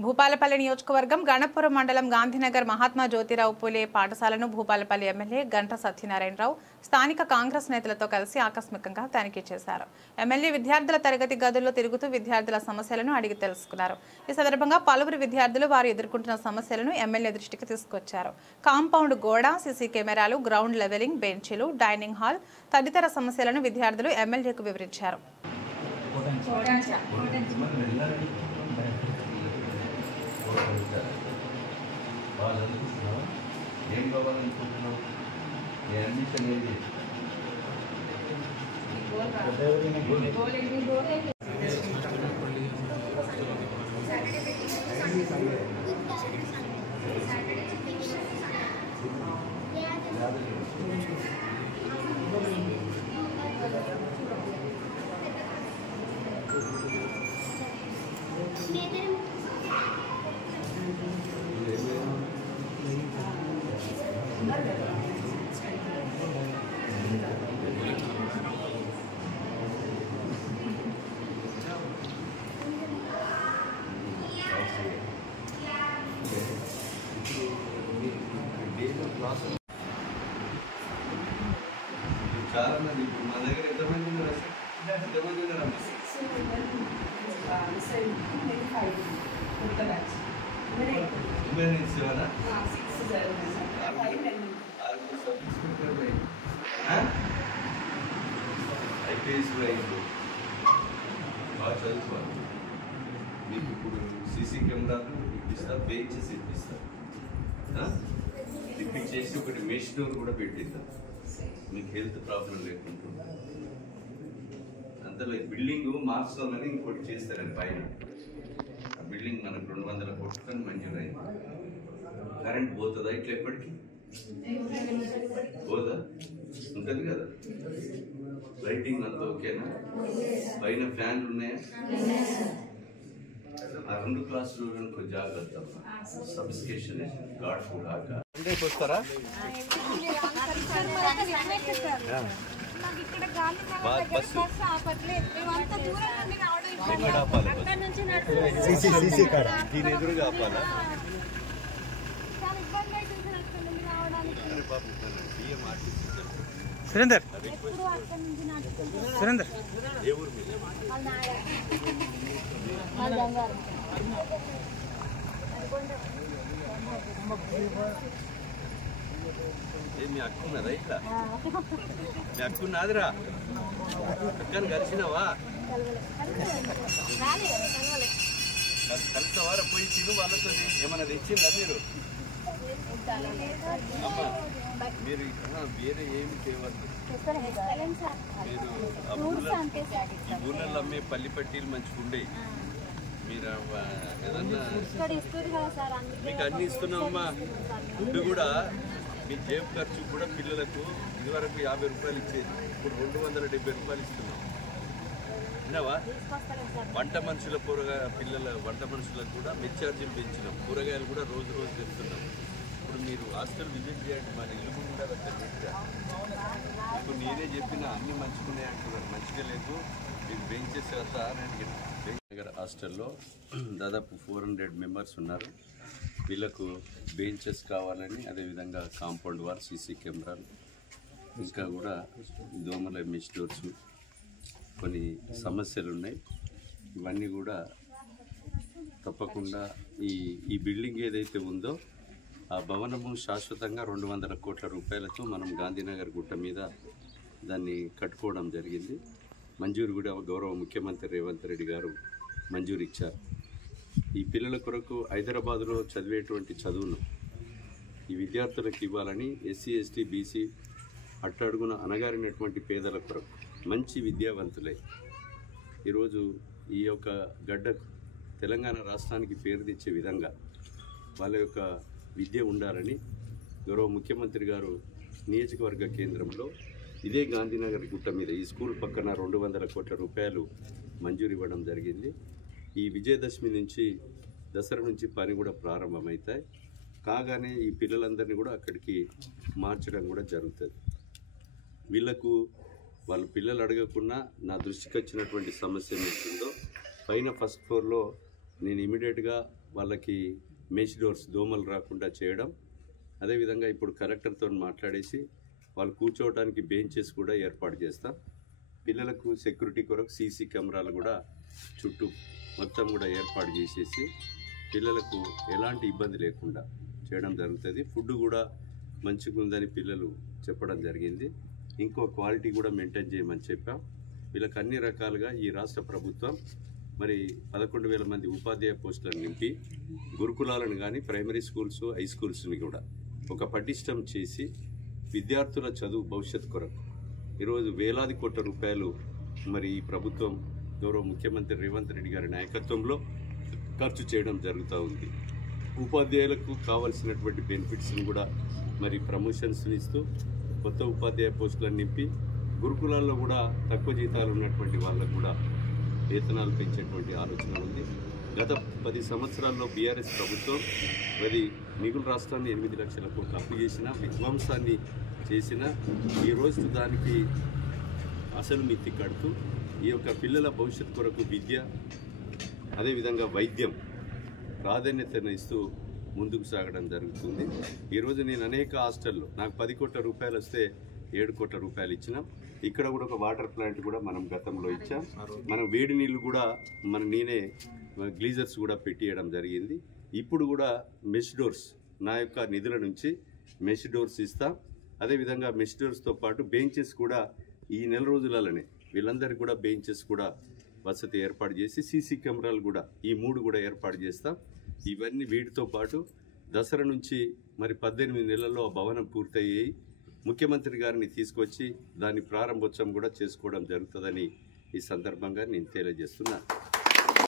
భూపాలపల్లి నియోజకవర్గం గణపురం మండలం గాంధీనగర్ మహాత్మా జ్యోతిరావు పూలే పాఠశాలను భూపాలపల్లి ఎమ్మెల్యే గంట సత్యనారాయణరావు స్థానిక కాంగ్రెస్ నేతలతో కలిసి ఆకస్మికంగా తనిఖీ చేశారు. ఎమ్మెల్యే విద్యార్థుల తరగతి గదుల్లో తిరుగుతూ విద్యార్థుల సమస్యలను అడిగి తెలుసుకున్నారు. ఈ సందర్భంగా పలువురు విద్యార్థులు వారు ఎదుర్కొంటున్న సమస్యలను ఎమ్మెల్యే దృష్టికి తీసుకొచ్చారు. కాంపౌండ్ గోడ, సీసీ కెమెరాలు, గ్రౌండ్ లెవెలింగ్, బెంచీలు, డైనింగ్ హాల్ తదితర సమస్యలను విద్యార్థులు ఎమ్మెల్యేకు వివరించారు. ఏం కావాలనుకుంటున్నావు? నీ అడ్మిషన్ ఏది? చాలా మంది మా దగ్గర ఎంతమంది ఉన్నారు? ఎంతమంది ఉన్నారు? ఐపీఎస్ రైతు బాగా చదువుకోవాలి. మీకు ఇప్పుడు సీసీ కెమెరాలు ఇప్పిస్తా, బెంచెస్ ఇప్పిస్తా, ఇప్పించేసి ఒకటి మెష్ డోర్ కూడా పెట్టిద్దాం. మీకు హెల్త్ ప్రాబ్లం లేకుండా అంతలో బిల్డింగ్ మార్చుతామని ఇంకోటి చేస్తారని పైన. ఆ బిల్డింగ్ మనకు 200 కోట్లతో మంజూరైంది. కరెంట్ పోతుందా ఇట్లా ఎప్పటికీ? పోదా? ఉంటుంది కదా. లైటింగ్ అంతా ఓకేనా? పైన ఫ్యాన్లు ఉన్నాయా? ఆ 2 క్లాస్ రూమ్ జాగ్రత్త. సబ్స్టేషన్ గాడ్ ఫుడ్ ఆక వస్తారా? దీని ఎదురుగా ఆపాలా? సురేందర్ సురేందర్ ఏ ఊరు మీద? మీ అక్కున్నదా? ఇట్లా మీ అక్కున్నదిరా? అక్కని కలిసినావా? కలుస్తావారా? పోయి తిను వాళ్ళతో. ఏమన్నా తెచ్చిందా మీరు? అమ్మా మీరు వేరే ఏమి తేవద్దు. మీరు ఈ ఊళ్ళల్లో అమ్మే పల్లి పట్టీలు మంచిగా ఉండేవి. మీరు ఏదన్నా మీకు అన్ని ఇస్తున్నామమ్మా. ఫుడ్ కూడా మీ జేబు ఖర్చు కూడా పిల్లలకు ఇదివరకు 50 రూపాయలు ఇచ్చేది, ఇప్పుడు 270 రూపాయలు ఇస్తున్నాం. విన్నావా? వంట మనుషుల పిల్లల వంట మనుషులకు కూడా మెచ్చార్జీలు పెంచినాం. కూరగాయలు కూడా రోజు రోజు తెస్తున్నాం. ఇప్పుడు మీరు హాస్టల్ విజిట్ చేయండి. మన ఇల్లు కూడా ఉండదు అక్కడ. ఇప్పుడు నేనే చెప్పిన అన్ని మంచిగానే అంటున్నారు. మంచిగా లేదు. మీకు బెంచెస్ కదా. నగర్ హాస్టల్లో దాదాపు 400 మెంబర్స్ ఉన్నారు. వీళ్ళకు బెంచెస్ కావాలని, అదేవిధంగా కాంపౌండ్ వాల్, సీసీ కెమెరాలు, ఇంకా కూడా దోమల మెష్ డోర్స్, కొన్ని సమస్యలు ఉన్నాయి. ఇవన్నీ కూడా తప్పకుండా ఈ బిల్డింగ్ ఏదైతే ఉందో ఆ భవనము శాశ్వతంగా 200 కోట్ల రూపాయలతో మనం గాంధీనగర్ గుట్ట మీద దాన్ని కట్టుకోవడం జరిగింది. మంజూరు కూడా గౌరవ ముఖ్యమంత్రి రేవంత్ రెడ్డి గారు మంజూరు ఇచ్చారు. ఈ పిల్లల కొరకు హైదరాబాద్లో చదివేటువంటి చదువును ఈ విద్యార్థులకు ఇవ్వాలని ఎస్సీ, ఎస్టీ, బీసీ అట్టడుగున అనగారినటువంటి పేదల కొరకు మంచి విద్యావంతులై ఈరోజు ఈ యొక్క గడ్డకు తెలంగాణ రాష్ట్రానికి పేరు తెచ్చే విధంగా వాళ్ళ యొక్క విద్య ఉండాలని గౌరవ ముఖ్యమంత్రి గారు నియోజకవర్గ కేంద్రంలో ఇదే గాంధీనగర్ గుట్ట మీద ఈ స్కూల్ పక్కన 200 కోట్ల రూపాయలు మంజూరు ఇవ్వడం జరిగింది. ఈ విజయదశమి నుంచి, దసరా నుంచి పని కూడా ప్రారంభమవుతాయి. కాగానే ఈ పిల్లలందరినీ కూడా అక్కడికి మార్చడం కూడా జరుగుతుంది. వీళ్ళకు వాళ్ళ పిల్లలు అడగకుండా నా దృష్టికి వచ్చినటువంటి సమస్య ఏమవుతుందో, పైన ఫస్ట్ ఫ్లోర్లో నేను ఇమీడియట్గా వాళ్ళకి మెష్ డోర్స్ దోమలు రాకుండా చేయడం, అదేవిధంగా ఇప్పుడు కలెక్టర్తో మాట్లాడేసి వాళ్ళు కూర్చోవడానికి బెంచెస్ కూడా ఏర్పాటు చేస్తాం. పిల్లలకు సెక్యూరిటీ కొరకు సీసీ కెమెరాలు కూడా చుట్టూ మొత్తం కూడా ఏర్పాటు చేసేసి పిల్లలకు ఎలాంటి ఇబ్బంది లేకుండా చేయడం జరుగుతుంది. ఫుడ్ కూడా మంచిగా ఉందని పిల్లలు చెప్పడం జరిగింది. ఇంకో క్వాలిటీ కూడా మెయింటైన్ చేయమని చెప్పాం. వీళ్ళకి అన్ని రకాలుగా ఈ రాష్ట్ర ప్రభుత్వం మరి 11,000 మంది ఉపాధ్యాయ పోస్టులను నింపి గురుకులాలను కానీ ప్రైమరీ స్కూల్స్ హై స్కూల్స్ని కూడా ఒక పటిష్టం చేసి విద్యార్థుల చదువు భవిష్యత్ కొరకు ఈరోజు వేలాది కోట్ల రూపాయలు మరి ఈ ప్రభుత్వం గౌరవ ముఖ్యమంత్రి రేవంత్ రెడ్డి గారి నాయకత్వంలో ఖర్చు చేయడం జరుగుతూ ఉంది. ఉపాధ్యాయులకు కావాల్సినటువంటి బెనిఫిట్స్ని కూడా మరి ప్రమోషన్స్ని ఇస్తూ కొత్త ఉపాధ్యాయ పోస్టులను నింపి గురుకులాల్లో కూడా తక్కువ జీతాలు ఉన్నటువంటి వాళ్ళకు కూడా వేతనాలు పెంచేటువంటి ఆలోచన ఉంది. గత 10 సంవత్సరాల్లో బీఆర్ఎస్ ప్రభుత్వం మరి మిగులు రాష్ట్రాన్ని 8 లక్షల కోట్లు అప్పు చేసిన విధ్వంసాన్ని చేసిన ఈరోజు దానికి అసలు మిత్తి కడుతూ ఈ యొక్క పిల్లల భవిష్యత్ కొరకు విద్య అదేవిధంగా వైద్యం ప్రాధాన్యతను ఇస్తూ ముందుకు సాగడం జరుగుతుంది. ఈరోజు నేను అనేక హాస్టల్లో నాకు 10 కోట్ల రూపాయలు వస్తే 7 కోట్ల రూపాయలు ఇచ్చినాం. ఇక్కడ కూడా ఒక వాటర్ ప్లాంట్ కూడా మనం గతంలో ఇచ్చాం. మనం వేడి నీళ్లు కూడా నేనే గ్లీజర్స్ కూడా పెట్టియడం జరిగింది. ఇప్పుడు కూడా మెష్ డోర్స్ నా యొక్క నిధుల నుంచి మెష్ డోర్స్ ఇస్తాం. అదేవిధంగా మెష్ డోర్స్తో పాటు బెంచెస్ కూడా ఈ నెల రోజులలోనే వీళ్ళందరికీ కూడా బెంచెస్ కూడా వసతి ఏర్పాటు చేసి సీసీ కెమెరాలు కూడా ఈ 3 కూడా ఏర్పాటు చేస్తాం. ఇవన్నీ వీటితో పాటు దసరా నుంచి మరి 18 నెలల్లో ఆ భవనం పూర్తయ్యాయి. ముఖ్యమంత్రి గారిని తీసుకొచ్చి దాని ప్రారంభోత్సవం కూడా చేసుకోవడం జరుగుతుందని ఈ సందర్భంగా నేను తెలియజేస్తున్నా.